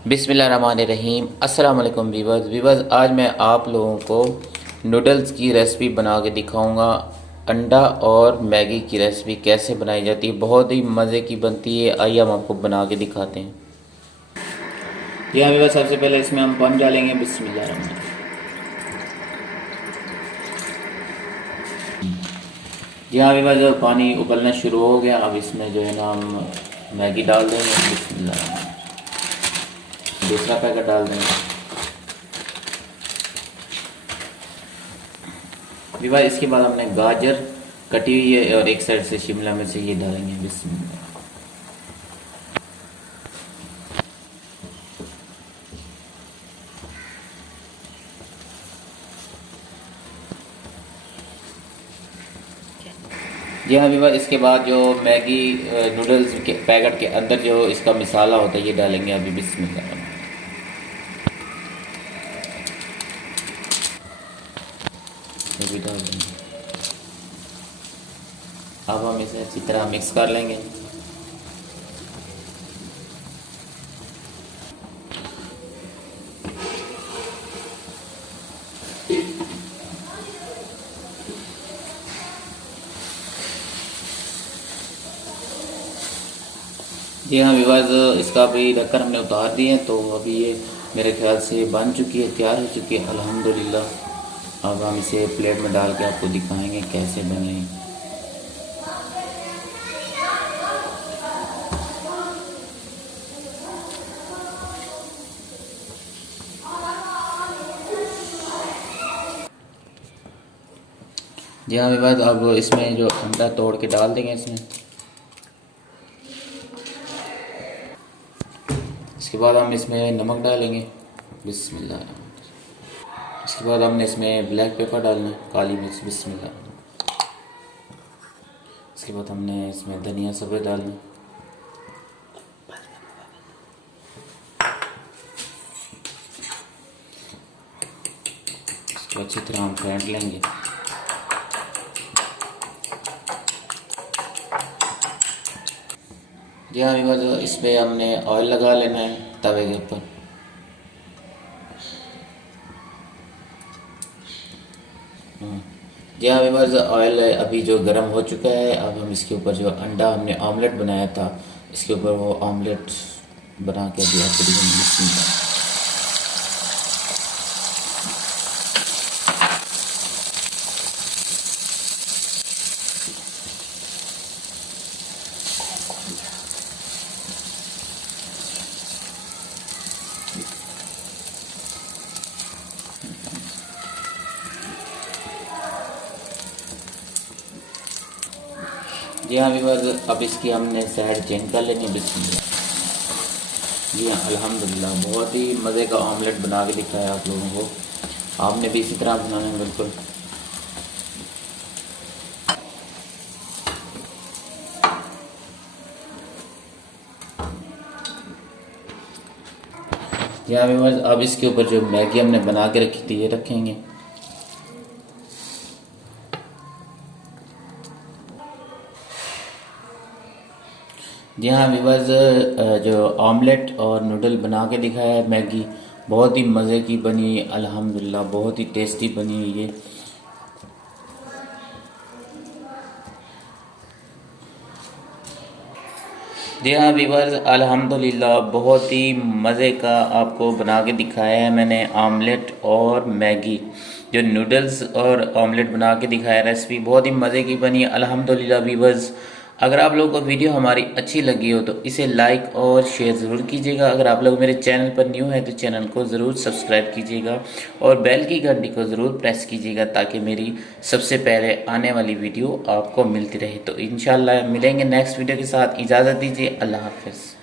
बिस्मिल्लाहिर्रहमानिर्रहीम। अस्सलाम वालेकुम वीवर्स। आज मैं आप लोगों को नूडल्स की रेसिपी बना के दिखाऊंगा। अंडा और मैगी की रेसिपी कैसे बनाई जाती है, बहुत ही मज़े की बनती है। आइए हम आपको बना के दिखाते हैं। जी हाँ वीवर्स, सबसे पहले इसमें हम पानी डालेंगे। बिस्मिल्लाहिर्रहमानिर्रहीम। जी हाँ वीवर्स, पानी उबलना शुरू हो गया। अब इसमें जो है ना हम मैगी डाल देंगे। बिस्मिल्लाह। दूसरा पैकेट डाल देंगे। विवाह इसके बाद हमने गाजर कटी हुई है और एक साइड से शिमला मिर्च ये डालेंगे। बिस्मिल्लाह। जी हाँ विवाह, इसके बाद जो मैगी नूडल्स के पैकेट के अंदर जो इसका मसाला होता है ये डालेंगे अभी। बिस्मिल्लाह। ये भी डाल देंगे। अब हम इसे अच्छी तरह मिक्स कर लेंगे। जी हाँ विवाज, इसका भी ढक्कन हमने उतार दिए हैं, तो अभी ये मेरे ख्याल से बन चुकी है, तैयार हो चुकी है अल्हम्दुलिल्लाह। अब हम इसे प्लेट में डाल के आपको दिखाएंगे कैसे बने। जी हाँ विवाज, अब इसमें जो अंडा तोड़ के डाल देंगे इसमें। इसके बाद हम इसमें नमक डालेंगे। बिस्मिल्लाह। इसके बाद हमने इसमें ब्लैक पेपर डालना है, काली मिर्च। बिस्मिल्लाह। इसके बाद हमने इसमें धनिया सब्ज़ डालना है। इसको अच्छी तरह हम फेंट लेंगे। जी हाँ विवाज, इस पर हमने ऑयल लगा लेना है तवे के ऊपर। जी हाँ विवाज, ऑयल अभी जो गर्म हो चुका है। अब हम इसके ऊपर जो अंडा हमने ऑमलेट बनाया था इसके ऊपर वो ऑमलेट बना के अभी आपको दिखाएंगे। जी हाँ विवाज, अब इसकी हमने साइड चेंज कर लेनी है। बिस्मिल्लाह। जी हाँ अल्हम्दुलिल्लाह, बहुत ही मज़े का ऑमलेट बना के दिखाया आप लोगों को। आपने भी इसी तरह बनाना है बिल्कुल। जी हाँ विवाज, अब इसके ऊपर जो मैगी हमने बना के रखी थी ये रखेंगे। जी हाँ विवाज, जो ऑमलेट और नूडल बना के दिखाया है मैगी, बहुत ही मज़े की बनी अल्हम्दुलिल्लाह, बहुत ही टेस्टी बनी हुई है। जी हाँ विवाज, अल्हम्दुलिल्लाह बहुत ही मज़े का आपको बना के दिखाया है मैंने ऑमलेट और मैगी। जो नूडल्स और ऑमलेट बना के दिखाया रेसिपी बहुत ही मज़े की बनी अल्हम्दुलिल्लाह विवाज। अगर आप लोगों को वीडियो हमारी अच्छी लगी हो तो इसे लाइक और शेयर ज़रूर कीजिएगा। अगर आप लोग मेरे चैनल पर न्यू हैं तो चैनल को ज़रूर सब्सक्राइब कीजिएगा और बेल की घंटी को ज़रूर प्रेस कीजिएगा ताकि मेरी सबसे पहले आने वाली वीडियो आपको मिलती रहे। तो इंशाल्लाह मिलेंगे नेक्स्ट वीडियो के साथ। इजाज़त दीजिए। अल्लाह हाफ़िज़।